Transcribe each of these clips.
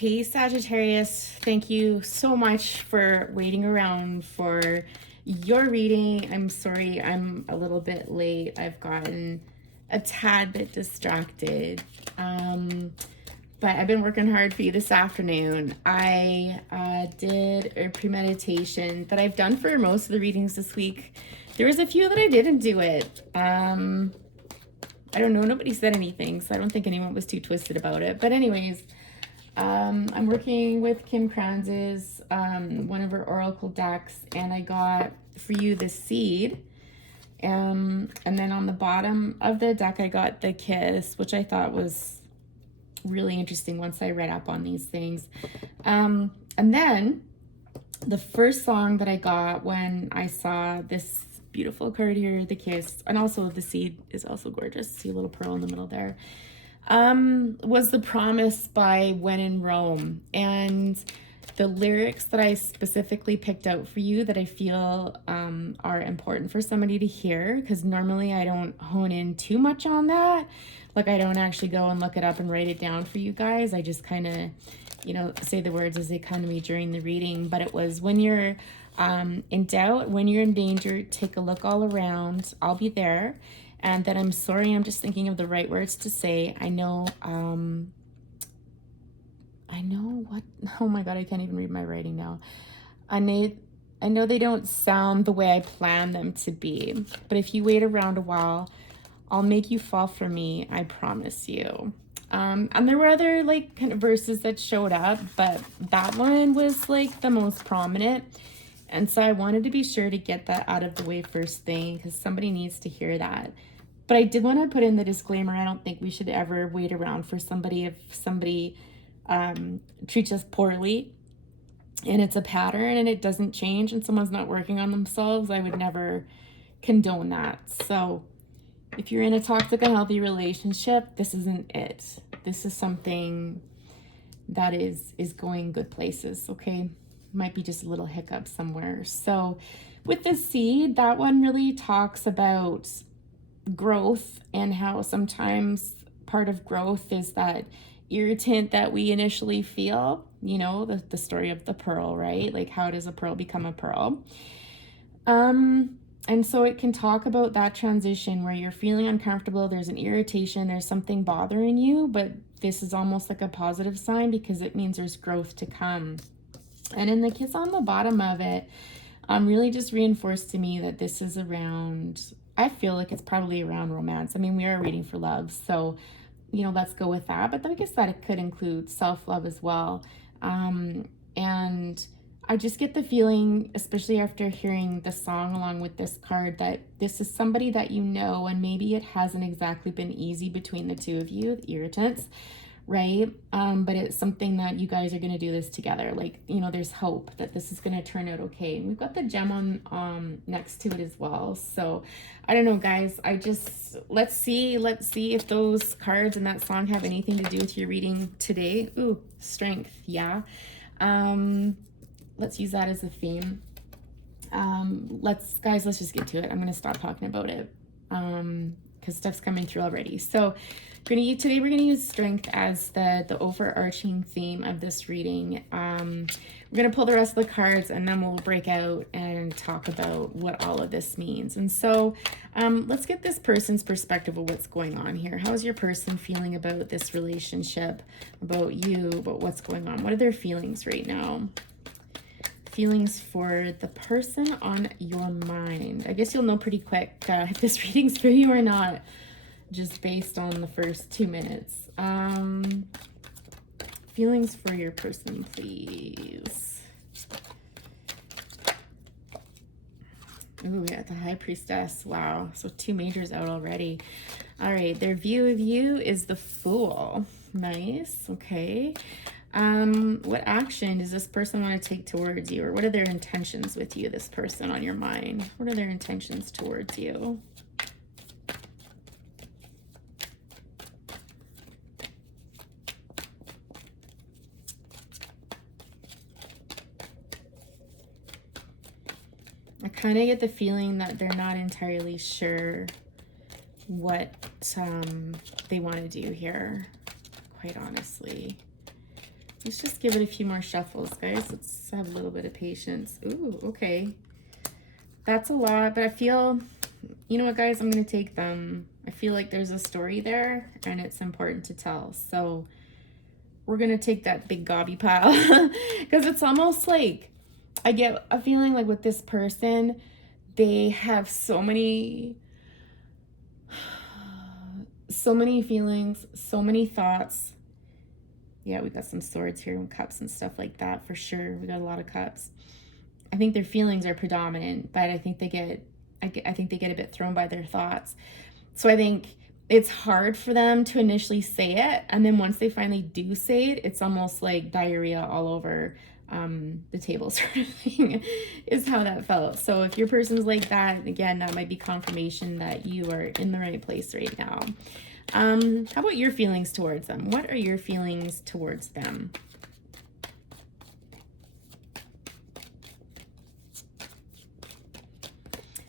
Hey Sagittarius, thank you so much for waiting around for your reading. I'm sorry I'm a little bit late. I've gotten a tad bit distracted. But I've been working hard for you this afternoon. I did a premeditation that I've done for most of the readings this week. There was a few that I didn't do it. I don't know, nobody said anything, so I don't think anyone was too twisted about it. But anyways, I'm working with Kim Kranz's, one of her oracle decks, and I got for you the seed. And then on the bottom of the deck, I got the kiss, which I thought was really interesting once I read up on these things. And then the first song that I got when I saw this beautiful card here, the kiss, and also the seed is also gorgeous. See a little pearl in the middle there. Was The Promise by When in Rome. And the lyrics that I specifically picked out for you that I feel are important for somebody to hear, because normally I don't hone in too much on that. Like, I don't actually go and look it up and write it down for you guys. I just kind of, you know, say the words as they come to me during the reading. But it was, when you're in doubt, when you're in danger, take a look all around. I'll be there. And then I'm sorry, I'm just thinking of the right words to say. I know what, oh my God, I can't even read my writing now. I know they don't sound the way I planned them to be, but if you wait around a while, I'll make you fall for me, I promise you. And there were other like kind of verses that showed up, but that one was like the most prominent. And so I wanted to be sure to get that out of the way first thing, because somebody needs to hear that. But I did want to put in the disclaimer, I don't think we should ever wait around for somebody if somebody treats us poorly and it's a pattern and it doesn't change and someone's not working on themselves. I would never condone that. So if you're in a toxic, unhealthy relationship, this isn't it. This is something that is going good places, okay? Might be just a little hiccup somewhere. So with the seed, that one really talks about growth and how sometimes part of growth is that irritant that we initially feel, you know, the story of the pearl, right? Like, how does a pearl become a pearl? And so it can talk about that transition where you're feeling uncomfortable, there's an irritation, there's something bothering you, but this is almost like a positive sign because it means there's growth to come. And in the kiss on the bottom of it, really just reinforced to me that this is around, I feel like it's probably around romance. I mean, we are reading for love, so, you know, let's go with that. But I guess that it could include self-love as well. And I just get the feeling, especially after hearing the song along with this card, that this is somebody that you know, and maybe it hasn't exactly been easy between the two of you, the irritants, right? But it's something that you guys are going to do this together. Like, you know, there's hope that this is going to turn out okay. And we've got the gem on next to it as well. So I don't know, guys, I just, let's see if those cards and that song have anything to do with your reading today. Ooh, strength. Yeah. Let's use that as a theme. Let's just get to it. I'm going to stop talking about it. Because stuff's coming through already. So today we're going to use strength as the overarching theme of this reading. We're going to pull the rest of the cards and then we'll break out and talk about what all of this means. And so let's get this person's perspective of what's going on here. How's your person feeling about this relationship, about you, about what's going on? What are their feelings right now? Feelings for the person on your mind. I guess you'll know pretty quick if this reading's for you or not, just based on the first 2 minutes. Feelings for your person, please. Ooh, we got the High Priestess. Wow, so 2 majors out already. All right, their view of you is the Fool. Nice, okay. What action does this person want to take towards you, or what are their intentions with you, this person on your mind? What are their intentions towards you? I kind of get the feeling that they're not entirely sure what they want to do here, quite honestly. Let's just give it a few more shuffles, guys. Let's have a little bit of patience. Ooh, okay. That's a lot, but I feel, you know what, guys? I'm going to take them. I feel like there's a story there, and it's important to tell. So we're going to take that big gobby pile, because it's almost like I get a feeling like with this person, they have so many feelings, so many thoughts. Yeah, we got some swords here and cups and stuff like that for sure. We got a lot of cups. I think their feelings are predominant, but I think they get a bit thrown by their thoughts. So I think it's hard for them to initially say it, and then once they finally do say it, it's almost like diarrhea all over the table sort of thing is how that felt. So if your person's like that, again, that might be confirmation that you are in the right place right now. How about your feelings towards them? What are your feelings towards them?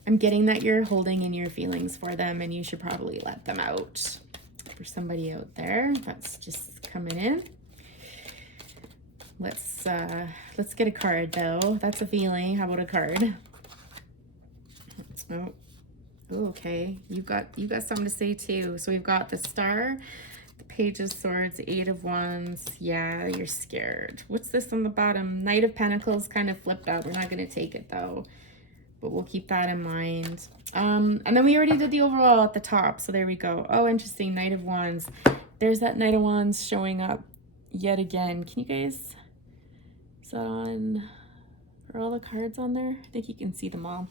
I'm getting that you're holding in your feelings for them, and you should probably let them out. For somebody out there that's just coming in. Let's get a card though. That's a feeling. How about a card? Oh, okay. You got something to say too. So we've got the Star, the Page of Swords, Eight of Wands. Yeah, you're scared. What's this on the bottom? Knight of Pentacles kind of flipped out. We're not going to take it though, but we'll keep that in mind. And then we already did the overall at the top. So there we go. Oh, interesting. Knight of Wands. There's that Knight of Wands showing up yet again. Can you guys... Is that on? Are all the cards on there? I think you can see them all.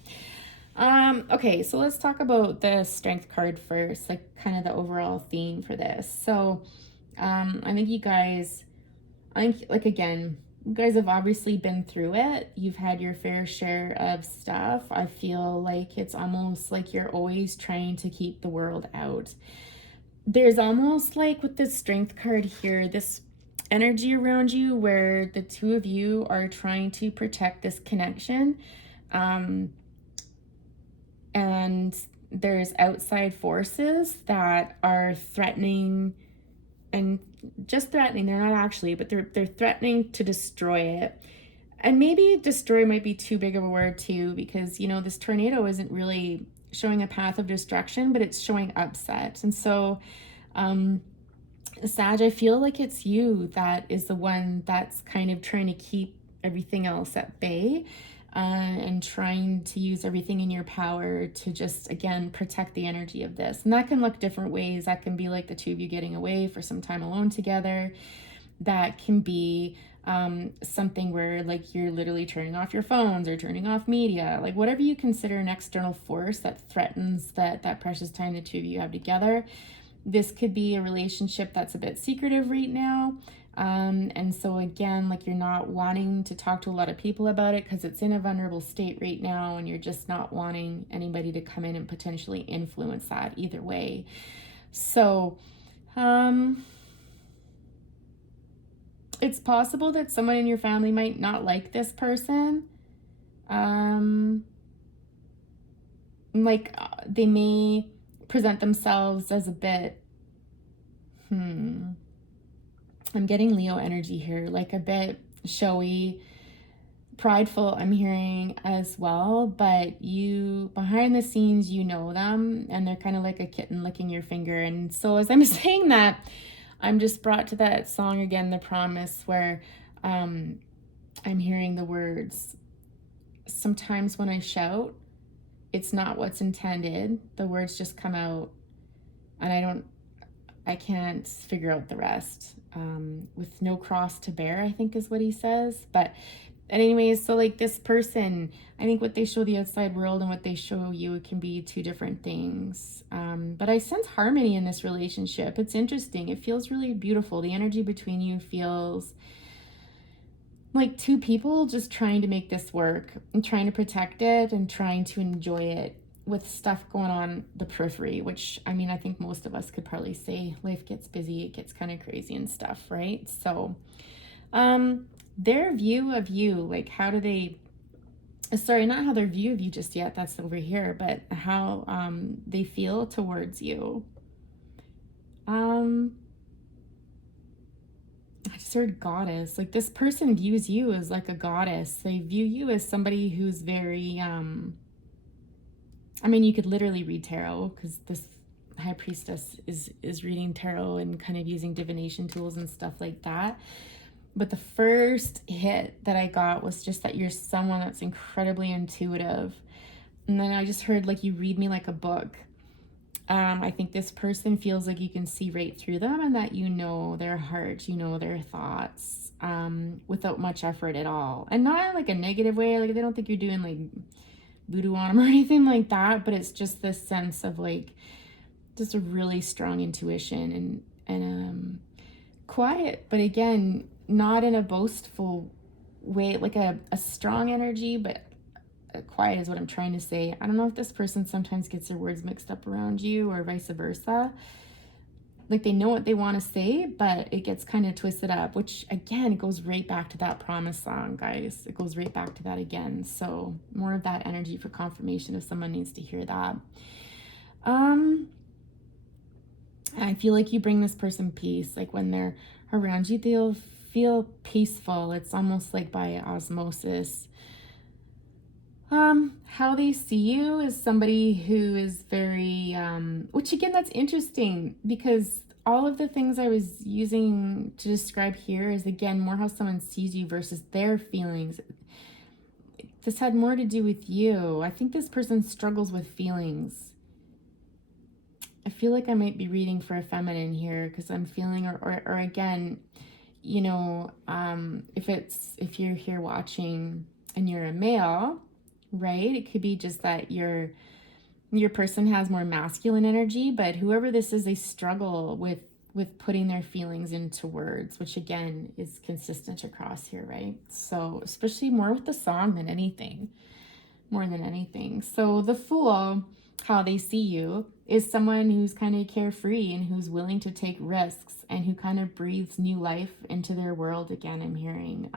Okay, so let's talk about the Strength card first, like kind of the overall theme for this. So I think like again, you guys have obviously been through it. You've had your fair share of stuff. I feel like it's almost like you're always trying to keep the world out. There's almost like with the Strength card here, this energy around you where the two of you are trying to protect this connection. And there's outside forces that are threatening, and just threatening, they're not actually, but they're threatening to destroy it. And maybe destroy might be too big of a word too, because, you know, this tornado isn't really showing a path of destruction, but it's showing upset. And so, Sag, I feel like it's you that is the one that's kind of trying to keep everything else at bay, and trying to use everything in your power to just, again, protect the energy of this. And that can look different ways. That can be like the two of you getting away for some time alone together. That can be something where like you're literally turning off your phones or turning off media, like whatever you consider an external force that threatens that precious time the two of you have together. This could be a relationship that's a bit secretive right now. And so again, like you're not wanting to talk to a lot of people about it because it's in a vulnerable state right now, and you're just not wanting anybody to come in and potentially influence that either way. So, it's possible that someone in your family might not like this person. They may present themselves as a bit, I'm getting Leo energy here, like a bit showy, prideful, I'm hearing as well, but you, behind the scenes, you know them, and they're kind of like a kitten licking your finger. And so as I'm saying that, I'm just brought to that song again, The Promise, where I'm hearing the words, sometimes when I shout, it's not what's intended. The words just come out, and I can't figure out the rest. With no cross to bear, I think is what he says. But anyways, so like this person, I think what they show the outside world and what they show you can be two different things. But I sense harmony in this relationship. It's interesting. It feels really beautiful. The energy between you feels like two people just trying to make this work and trying to protect it and trying to enjoy it with stuff going on the periphery, which, I mean, I think most of us could probably say life gets busy, it gets kind of crazy and stuff, right? So their view of you, like how do they, sorry, not how their view of you just yet, that's over here, but how they feel towards you. I just heard goddess. Like, this person views you as like a goddess. They view you as somebody who's very, I mean, you could literally read tarot, because this high priestess is reading tarot and kind of using divination tools and stuff like that. But the first hit that I got was just that you're someone that's incredibly intuitive. And then I just heard, like, you read me like a book. I think this person feels like you can see right through them, and that you know their heart, you know their thoughts, without much effort at all. And not in like a negative way, like they don't think you're doing like voodoo on them or anything like that, but it's just this sense of like just a really strong intuition, and quiet, but again, not in a boastful way, like a strong energy, but quiet is what I'm trying to say. I don't know if this person sometimes gets their words mixed up around you, or vice versa. Like, they know what they want to say, but it gets kind of twisted up, which again, it goes right back to that promise song, guys. It goes right back to that again. So more of that energy for confirmation if someone needs to hear that. I feel like you bring this person peace. Like, when they're around you, they'll feel peaceful. It's almost like by osmosis. How they see you is somebody who is very, which again, that's interesting, because all of the things I was using to describe here is, again, more how someone sees you versus their feelings. This had more to do with you. I think this person struggles with feelings. I feel like I might be reading for a feminine here, because I'm feeling, or again, you know, if you're here watching and you're a male, right? It could be just that your person has more masculine energy, but whoever this is, they struggle with putting their feelings into words, which again is consistent across here, right? So especially more with the song than anything, more than anything. So the Fool, how they see you, is someone who's kind of carefree and who's willing to take risks, and who kind of breathes new life into their world. Again, I'm hearing,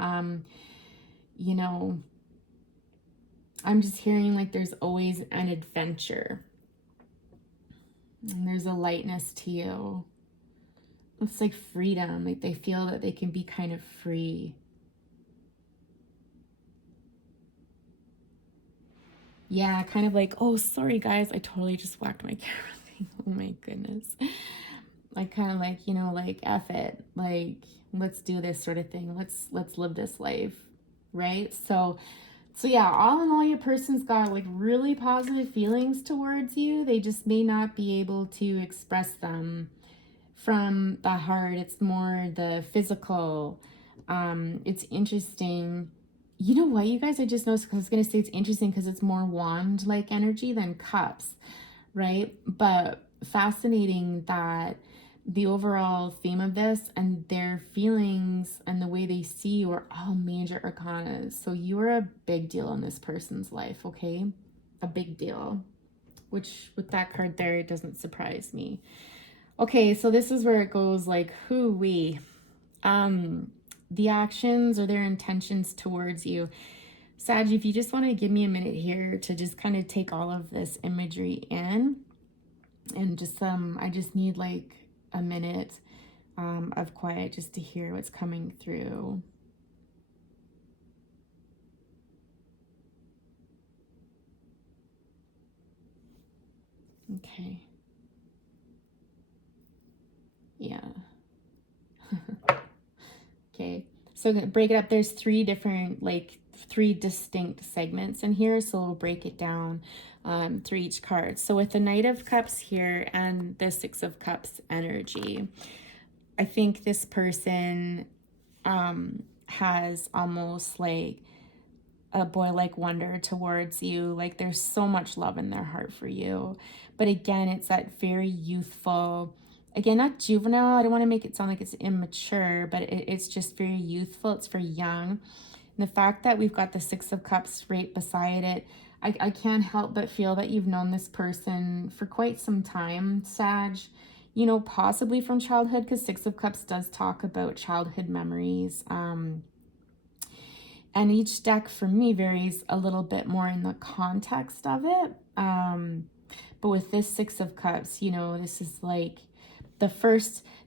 you know, I'm just hearing like there's always an adventure, and there's a lightness to you. It's like freedom. Like, they feel that they can be kind of free. Yeah, kind of like, oh, sorry guys, I totally just whacked my camera thing. Oh my goodness. Like, kind of like, you know, like, F it. Like, let's do this sort of thing. Let's live this life, right? So yeah, all in all, your person's got like really positive feelings towards you. They just may not be able to express them from the heart. It's more the physical. It's interesting. You know what, you guys, I just noticed, because I was going to say it's interesting because it's more wand-like energy than cups, right? But fascinating that the overall theme of this and their feelings and the way they see you are all major arcanas. So you're a big deal in this person's life, okay? A big deal, which with that card there, it doesn't surprise me. Okay, so this is where it goes like, hoo-wee. The actions or their intentions towards you. Sag, if you just want to give me a minute here to just kind of take all of this imagery in, and just I just need like a minute of quiet just to hear what's coming through. Okay. Yeah. Okay. So I'm gonna break it up. There's three distinct segments in here. So we'll break it down through each card. So with the Knight of Cups here and the Six of Cups energy, I think this person has almost like a boy-like wonder towards you. Like, there's so much love in their heart for you. But again, it's that very youthful, again, not juvenile. I don't want to make it sound like it's immature, but it's just very youthful. It's very young. And the fact that we've got the Six of Cups right beside it, I can't help but feel that you've known this person for quite some time, Sag. You know, possibly from childhood, because Six of Cups does talk about childhood memories. And each deck for me varies a little bit more in the context of it. But with this Six of Cups, you know, this is like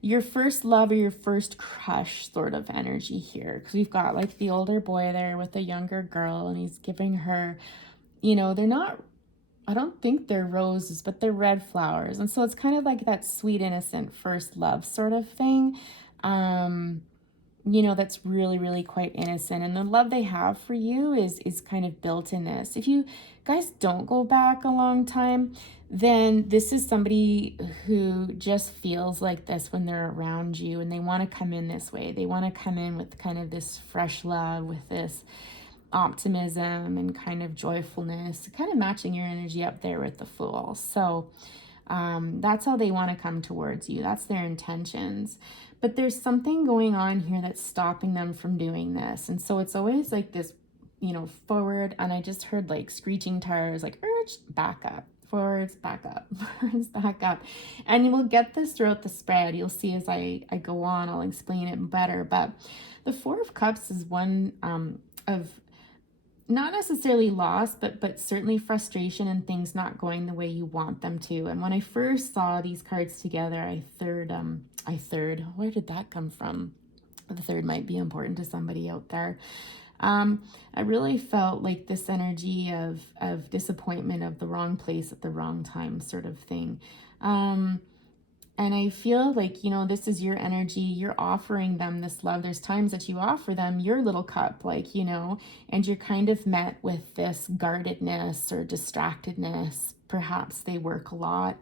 your first love or your first crush sort of energy here, because we've got like the older boy there with the younger girl, and he's giving her, they're not, I don't think they're roses, but they're red flowers. And so it's kind of like that sweet, innocent first love sort of thing. That's really, really quite innocent. And the love they have for you is kind of built in this. If you guys don't go back a long time, then this is somebody who just feels like this when they're around you, and they want to come in this way. They want to come in with kind of this fresh love, with this optimism and kind of joyfulness, kind of matching your energy up there with the Fool. So that's how they want to come towards you. That's their intentions. But there's something going on here that's stopping them from doing this. And so it's always like this, forward. And I just heard like screeching tires, like, back up, forwards, back up, forwards, back up. And you will get this throughout the spread. You'll see as I go on, I'll explain it better. But the Four of Cups is one of not necessarily loss, but certainly frustration and things not going the way you want them to. And when I first saw these cards together, I third, where did that come from? The third might be important to somebody out there. I really felt like this energy of disappointment, of the wrong place at the wrong time sort of thing. And I feel like, this is your energy. You're offering them this love. There's times that you offer them your little cup, and you're kind of met with this guardedness or distractedness. Perhaps they work a lot.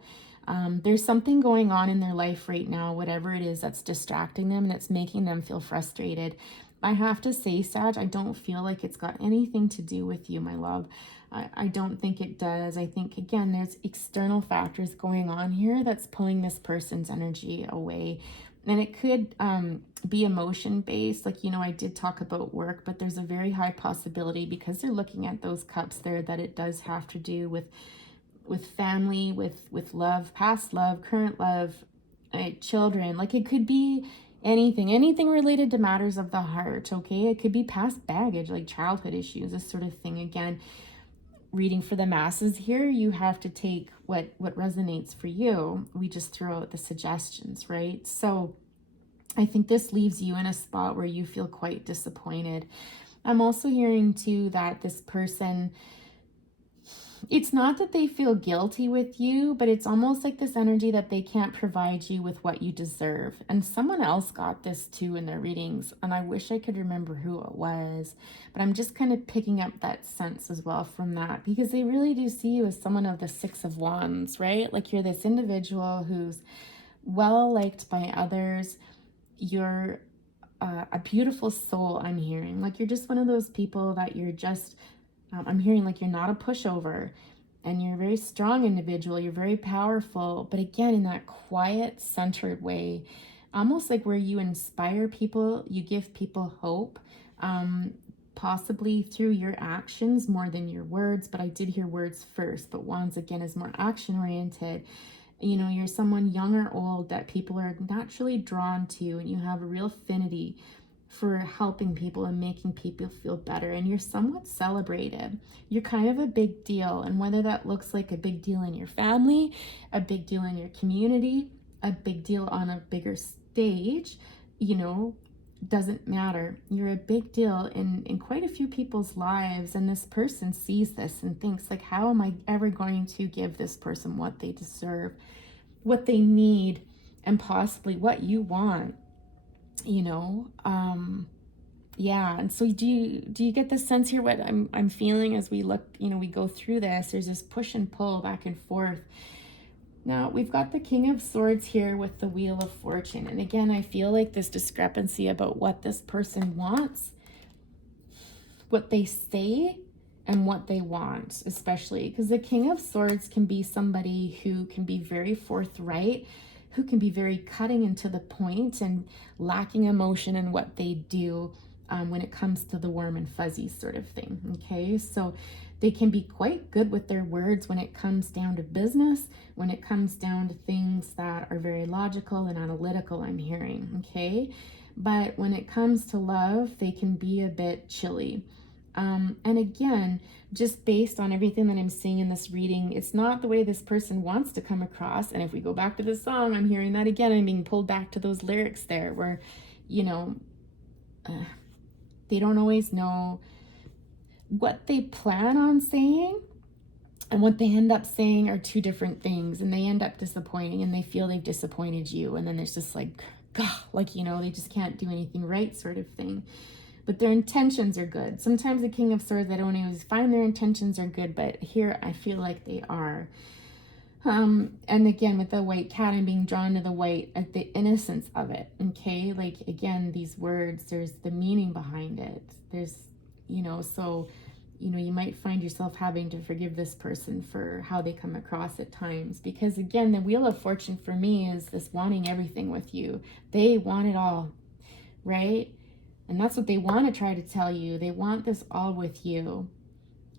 There's something going on in their life right now, whatever it is that's distracting them and it's making them feel frustrated. I have to say, Sag, I don't feel like it's got anything to do with you, my love. I don't think it does. I think, again, there's external factors going on here that's pulling this person's energy away. And it could be emotion-based. I did talk about work, but there's a very high possibility, because they're looking at those cups there, that it does have to do with family, with love, past love, current love, children. Like, it could be anything related to matters of the heart, okay? It could be past baggage, like childhood issues, this sort of thing. Again, reading for the masses here, you have to take what resonates for you. We just throw out the suggestions, right? So I think this leaves you in a spot where you feel quite disappointed. I'm also hearing too that this person, it's not that they feel guilty with you, but it's almost like this energy that they can't provide you with what you deserve. And someone else got this too in their readings, and I wish I could remember who it was, but I'm just kind of picking up that sense as well from that, because they really do see you as someone of the Six of Wands, right? Like, you're this individual who's well liked by others. You're a beautiful soul, I'm hearing. Like, you're just one of those people that you're just I'm hearing like you're not a pushover, and you're a very strong individual. You're very powerful, but again, in that quiet, centered way, almost like where you inspire people, you give people hope, possibly through your actions more than your words. But I did hear words first, but Wands again is more action oriented. You're someone young or old that people are naturally drawn to, and you have a real affinity for helping people and making people feel better, and you're somewhat celebrated. You're kind of a big deal, and whether that looks like a big deal in your family, a big deal in your community, a big deal on a bigger stage, doesn't matter. You're a big deal in quite a few people's lives, and this person sees this and thinks like, how am I ever going to give this person what they deserve, what they need, and possibly what you want? Yeah. And so do you get the sense here what I'm feeling as we look, we go through this? There's this push and pull back and forth. Now we've got the King of Swords here with the Wheel of Fortune. And again, I feel like this discrepancy about what this person wants, what they say, and what they want, especially because the King of Swords can be somebody who can be very forthright, who can be very cutting and to the point, and lacking emotion in what they do when it comes to the warm and fuzzy sort of thing. Okay, so they can be quite good with their words when it comes down to business, when it comes down to things that are very logical and analytical, I'm hearing. Okay, but when it comes to love, they can be a bit chilly. And again, just based on everything that I'm seeing in this reading, it's not the way this person wants to come across. And if we go back to the song, I'm hearing that again. I'm being pulled back to those lyrics there where, you know, they don't always know what they plan on saying and what they end up saying are two different things, and they end up disappointing, and they feel they've disappointed you, and then it's just like, God, like, you know, they just can't do anything right sort of thing. But their intentions are good. Sometimes the King of Swords, I don't always find their intentions are good, but here I feel like they are. And again, with the white cat, I'm being drawn to the white, at the innocence of it, okay? Like, again, these words, there's the meaning behind it. There's, you know, so, you know, you might find yourself having to forgive this person for how they come across at times. Because, again, the Wheel of Fortune for me is this wanting everything with you. They want it all, right? And that's what they want to try to tell you. They want this all with you.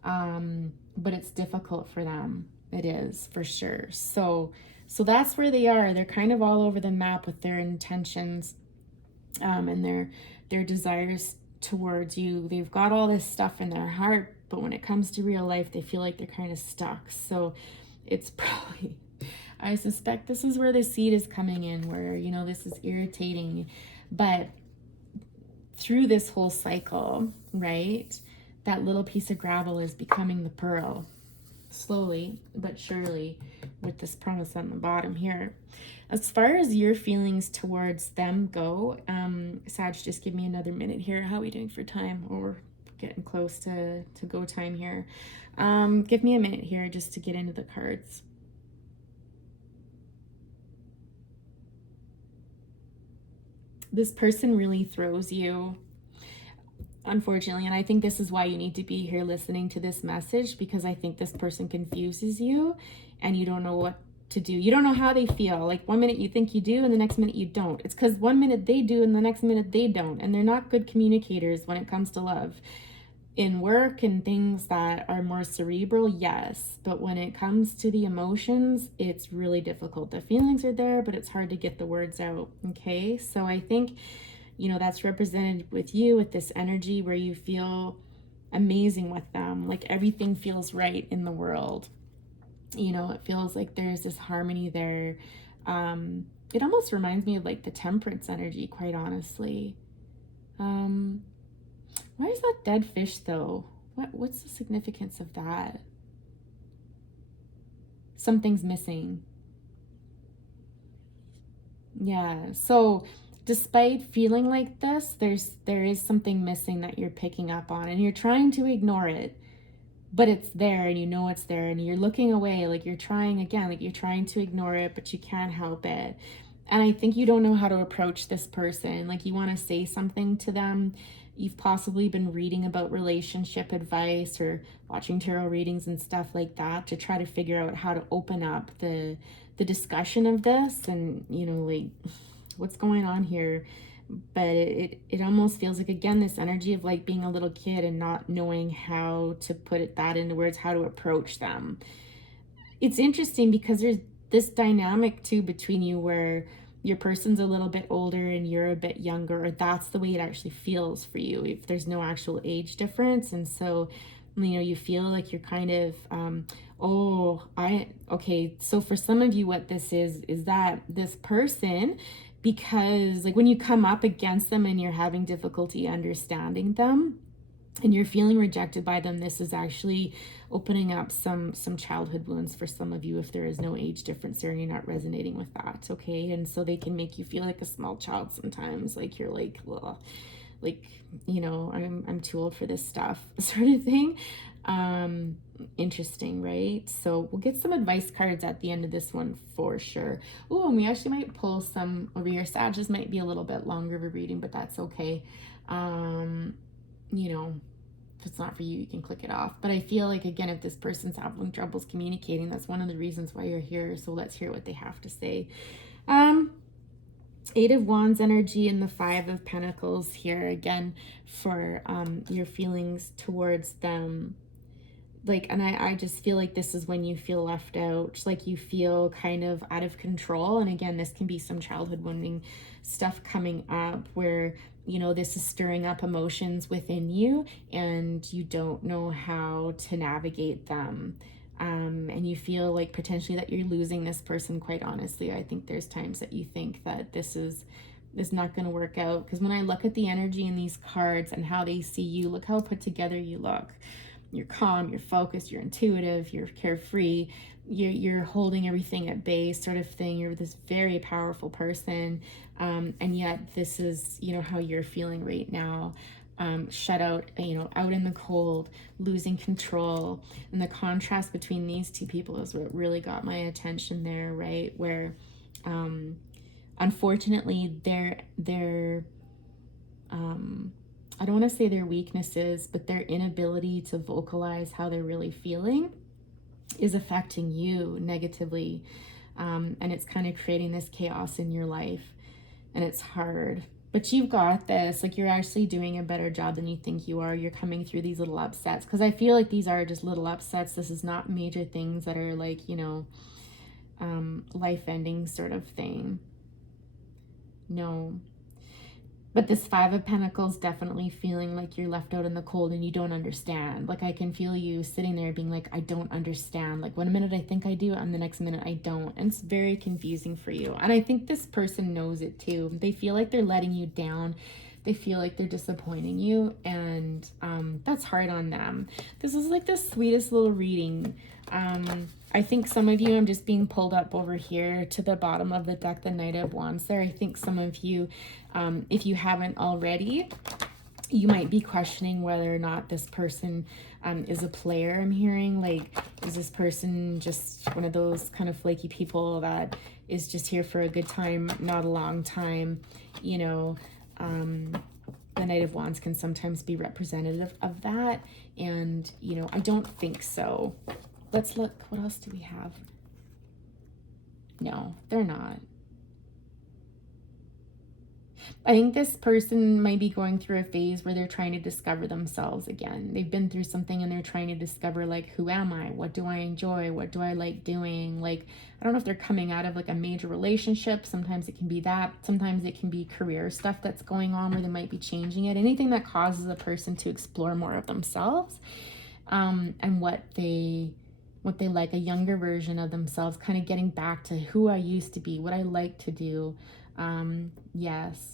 But it's difficult for them. It is, for sure. So that's where they are. They're kind of all over the map with their intentions, and their desires towards you. They've got all this stuff in their heart, but when it comes to real life, they feel like they're kind of stuck. So it's probably, I suspect this is where the seed is coming in, where, you know, this is irritating. But through this whole cycle, right, that little piece of gravel is becoming the pearl. Slowly but surely, with this promise on the bottom here. As far as your feelings towards them go, Sag, just give me another minute here. How are we doing for time? Oh, we're getting close to go time here. Give me a minute here just to get into the cards. This person really throws you, unfortunately, and I think this is why you need to be here listening to this message, because I think this person confuses you and you don't know what to do. You don't know how they feel. Like, one minute you think you do and the next minute you don't. It's because one minute they do and the next minute they don't, and they're not good communicators when it comes to love. In work and things that are more cerebral, yes, but when it comes to the emotions, it's really difficult. The feelings are there, but it's hard to get the words out, okay? So I think, you know, that's represented with you, with this energy where you feel amazing with them. Like, everything feels right in the world. You know, it feels like there's this harmony there. It almost reminds me of like the Temperance energy, quite honestly. Why is that dead fish though? What's the significance of that? Something's missing. Yeah, so despite feeling like this, there is something missing that you're picking up on, and you're trying to ignore it, but it's there, and you know it's there, and you're looking away, like you're trying again, like you're trying to ignore it, but you can't help it. And I think you don't know how to approach this person. Like, you want to say something to them. You've possibly been reading about relationship advice or watching tarot readings and stuff like that to try to figure out how to open up the discussion of this, and, you know, like, what's going on here. But it almost feels like, again, this energy of like being a little kid and not knowing how to put that into words, how to approach them. It's interesting because there's this dynamic too between you where your person's a little bit older and you're a bit younger, or that's the way it actually feels for you if there's no actual age difference. And so, you know, you feel like you're kind of okay, so for some of you, what this is that this person, because like when you come up against them and you're having difficulty understanding them and you're feeling rejected by them, this is actually opening up some childhood wounds for some of you if there is no age difference there and you're not resonating with that, okay? And so they can make you feel like a small child sometimes, like you're like, well, like, you know, I'm too old for this stuff sort of thing. Interesting, right? So we'll get some advice cards at the end of this one for sure. Oh, and we actually might pull some over here. Sag, this might be a little bit longer of a reading, but that's okay. You know, if it's not for you, you can click it off. But I feel like, again, if this person's having troubles communicating, that's one of the reasons why you're here. So let's hear what they have to say. Eight of Wands energy and the Five of Pentacles here again for your feelings towards them. like, and I just feel like this is when you feel left out, just like you feel kind of out of control. And again, this can be some childhood wounding stuff coming up where, you know, this is stirring up emotions within you and you don't know how to navigate them. And you feel like potentially that you're losing this person. Quite honestly, I think there's times that you think that this is not going to work out, because when I look at the energy in these cards and how they see you, look how put together you look. You're calm, you're focused, you're intuitive, you're carefree, you're holding everything at bay, sort of thing. You're this very powerful person, and yet this is, you know, how you're feeling right now. Shut out, you know, out in the cold, losing control. And the contrast between these two people is what really got my attention there, right? Where unfortunately their I don't want to say their weaknesses, but their inability to vocalize how they're really feeling is affecting you negatively. And it's kind of creating this chaos in your life, and it's hard. But you've got this. Like, you're actually doing a better job than you think you are. You're coming through these little upsets, because I feel like these are just little upsets. This is not major things that are like, you know, life-ending sort of thing. No. But this Five of Pentacles definitely feeling like you're left out in the cold and you don't understand. Like, I can feel you sitting there being like, I don't understand. Like, one minute I think I do and the next minute I don't. And it's very confusing for you. And I think this person knows it too. They feel like they're letting you down. They feel like they're disappointing you. And that's hard on them. This is like the sweetest little reading. I think some of you, I'm just being pulled up over here to the bottom of the deck, the Knight of Wands there. I think some of you, if you haven't already, you might be questioning whether or not this person is a player. I'm hearing, like, is this person just one of those kind of flaky people that is just here for a good time, not a long time? You know, the Knight of Wands can sometimes be representative of that. And, you know, I don't think so. Let's look. What else do we have? No, they're not. I think this person might be going through a phase where they're trying to discover themselves again. They've been through something and they're trying to discover, like, who am I? What do I enjoy? What do I like doing? Like, I don't know if they're coming out of like a major relationship. Sometimes it can be that. Sometimes it can be career stuff that's going on where they might be changing it. Anything that causes a person to explore more of themselves, and what they like, a younger version of themselves, kind of getting back to who I used to be, what I like to do. Yes.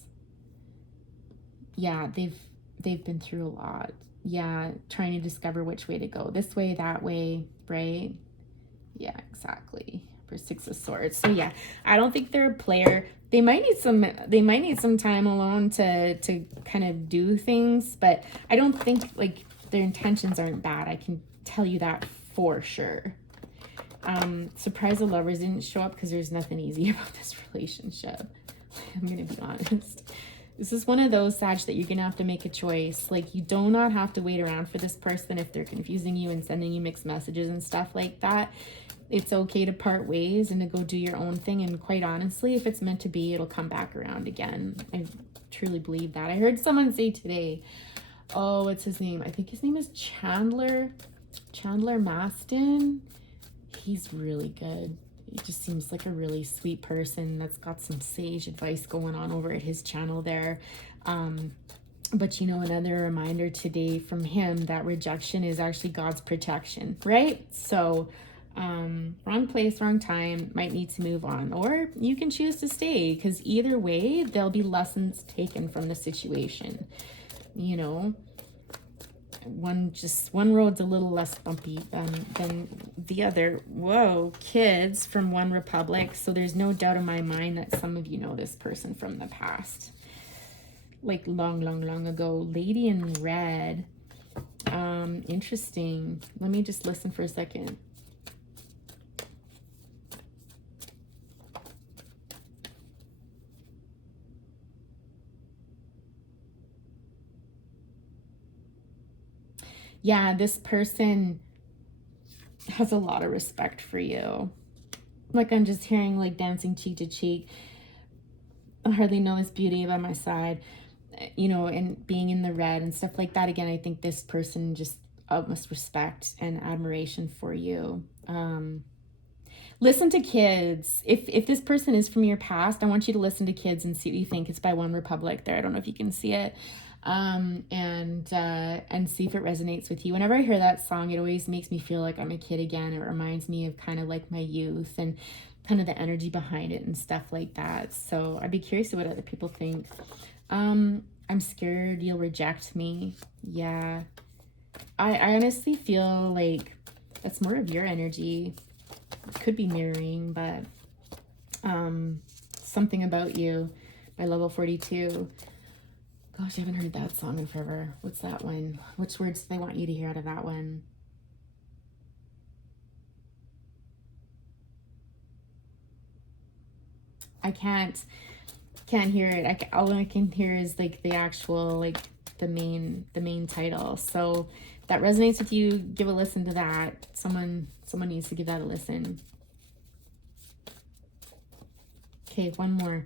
Yeah, they've been through a lot. Yeah, trying to discover which way to go. This way, that way, right? Yeah, exactly. For Six of Swords. So yeah, I don't think they're a player. They might need some time alone to kind of do things, but I don't think, like, their intentions aren't bad. I can tell you that for sure. Surprise the lovers didn't show up because there's nothing easy about this relationship. I'm gonna be honest. This is one of those, Sag, that you're gonna have to make a choice. Like, you do not have to wait around for this person if they're confusing you and sending you mixed messages and stuff like that. It's okay to part ways and to go do your own thing. And quite honestly, if it's meant to be, it'll come back around again. I truly believe that. I heard someone say today, oh, what's his name? I think his name is Chandler Maston. He's really good. He just seems like a really sweet person that's got some sage advice going on over at his channel there. But, you know, another reminder today from him that rejection is actually God's protection, right? So wrong place, wrong time, might need to move on, or you can choose to stay, because either way there'll be lessons taken from the situation. You know, one road's a little less bumpy than the other. Whoa, kids from One Republic. So there's no doubt in my mind that some of you know this person from the past, like long ago. Lady in Red. Interesting. Let me just listen for a second. Yeah, this person has a lot of respect for you. Like, I'm just hearing, like, dancing cheek to cheek. I hardly know this beauty by my side, you know, and being in the red and stuff like that. Again, I think this person just utmost respect and admiration for you. Listen to Kids. If this person is from your past, I want you to listen to Kids and see what you think. It's by One Republic there. I don't know if you can see it. And see if it resonates with you. Whenever I hear that song, it always makes me feel like I'm a kid again. It reminds me of kind of like my youth and kind of the energy behind it and stuff like that. So I'd be curious what other people think. I'm scared you'll reject me. Yeah. I honestly feel like that's more of your energy. It could be mirroring, but Something About You by Level 42. Gosh, I haven't heard that song in forever. What's that one? Which words do they want you to hear out of that one? I can't hear it. All I can hear is like the actual, like the main title. So if that resonates with you, give a listen to that. Someone needs to give that a listen. Okay, one more.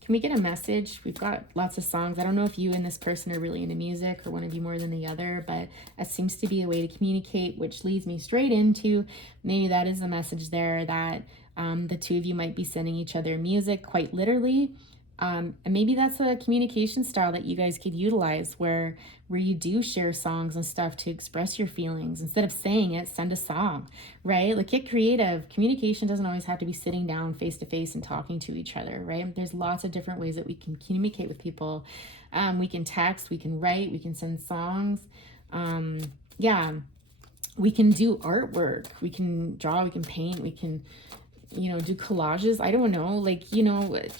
Can we get a message? We've got lots of songs. I don't know if you and this person are really into music or one of you more than the other, but it seems to be a way to communicate, which leads me straight into maybe that is the message there, that the two of you might be sending each other music quite literally. And maybe that's a communication style that you guys could utilize where you do share songs and stuff to express your feelings. Instead of saying it, send a song, right? Like, get creative. Communication doesn't always have to be sitting down face to face and talking to each other, right? There's lots of different ways that we can communicate with people. We can text, we can write, we can send songs. Yeah, we can do artwork, we can draw, we can paint, we can do collages. I don't know, like,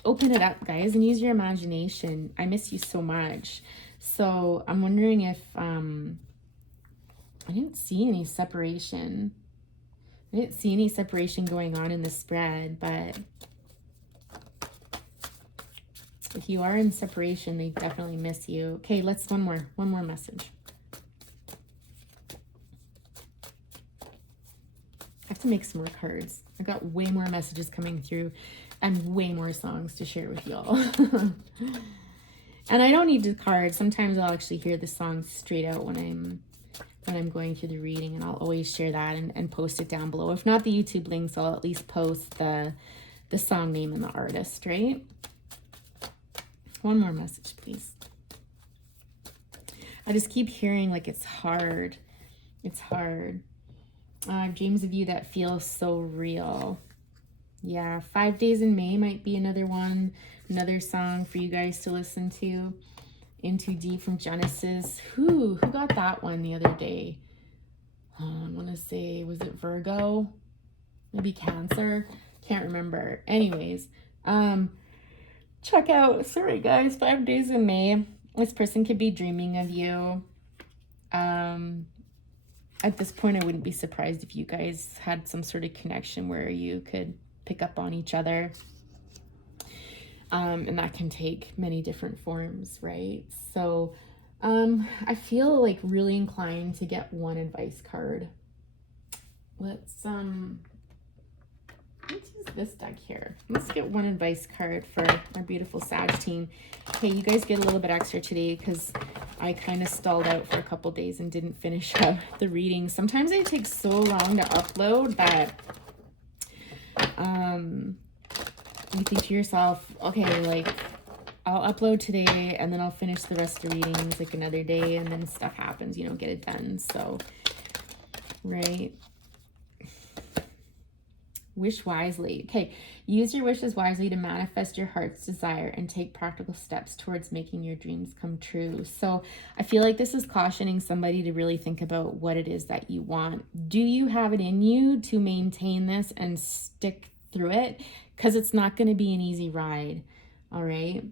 open it up, guys, and use your imagination. I miss you so much. So I'm wondering if I didn't see any separation. I didn't see any separation going on in the spread, but if you are in separation, they definitely miss you. Okay, let's one more message. I have to make some more cards. I got way more messages coming through and way more songs to share with y'all. And I don't need the cards. Sometimes I'll actually hear the songs straight out when I'm going through the reading, and I'll always share that and post it down below. If not the YouTube links, I'll at least post the song name and the artist, right? One more message, please. I just keep hearing like it's hard. It's hard. Dreams of you that feel so real. Yeah, 5 Days in May might be another song for you guys to listen to. Into Deep from Genesis. Who got that one the other day? I want to say, was it Virgo? Maybe Cancer? Can't remember. Anyways, check out, sorry guys, 5 Days in May. This person could be dreaming of you. At this point, I wouldn't be surprised if you guys had some sort of connection where you could pick up on each other. And that can take many different forms, right? So I feel like really inclined to get one advice card. Let's use this deck here. Let's get one advice card for our beautiful Sag team. Okay, you guys get a little bit extra today because I kind of stalled out for a couple days and didn't finish up the reading. Sometimes it takes so long to upload that you think to yourself, okay, like, I'll upload today and then I'll finish the rest of the readings like another day, and then stuff happens, you don't get it done. So, right. Wish wisely. Okay, use your wishes wisely to manifest your heart's desire and take practical steps towards making your dreams come true. So I feel like this is cautioning somebody to really think about what it is that you want. Do you have it in you to maintain this and stick through it? Because it's not going to be an easy ride, all right?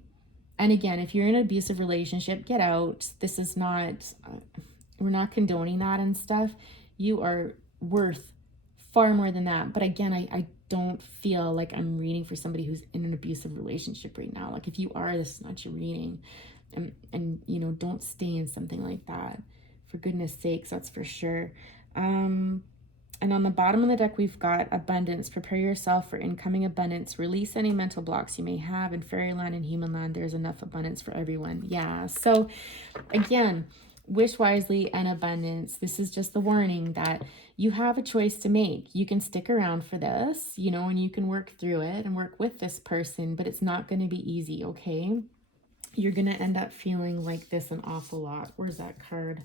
And again, if you're in an abusive relationship, get out. This is not, we're not condoning that and stuff. You are worth far more than that. But again, I don't feel like I'm reading for somebody who's in an abusive relationship right now. Like, if you are, this is not your reading. And don't stay in something like that, for goodness sakes, that's for sure. And on the bottom of the deck, we've got abundance. Prepare yourself for incoming abundance. Release any mental blocks you may have. In fairyland and human land, there's enough abundance for everyone. Yeah. So again, wish wisely and abundance. This is just the warning that you have a choice to make. You can stick around for this, you know, and you can work through it and work with this person, but it's not going to be easy, okay? You're going to end up feeling like this an awful lot. Where's that card?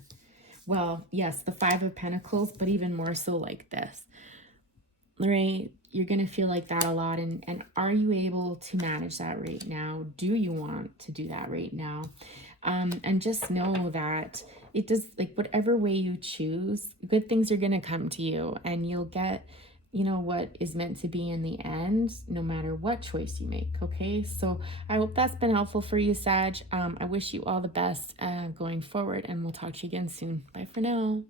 Well, yes, the Five of Pentacles, but even more so like this, right? You're going to feel like that a lot. And are you able to manage that right now? Do you want to do that right now? And just know that it does, like, whatever way you choose, good things are going to come to you, and you'll get, you know, what is meant to be in the end, no matter what choice you make. Okay. So I hope that's been helpful for you, Sag. I wish you all the best going forward, and we'll talk to you again soon. Bye for now.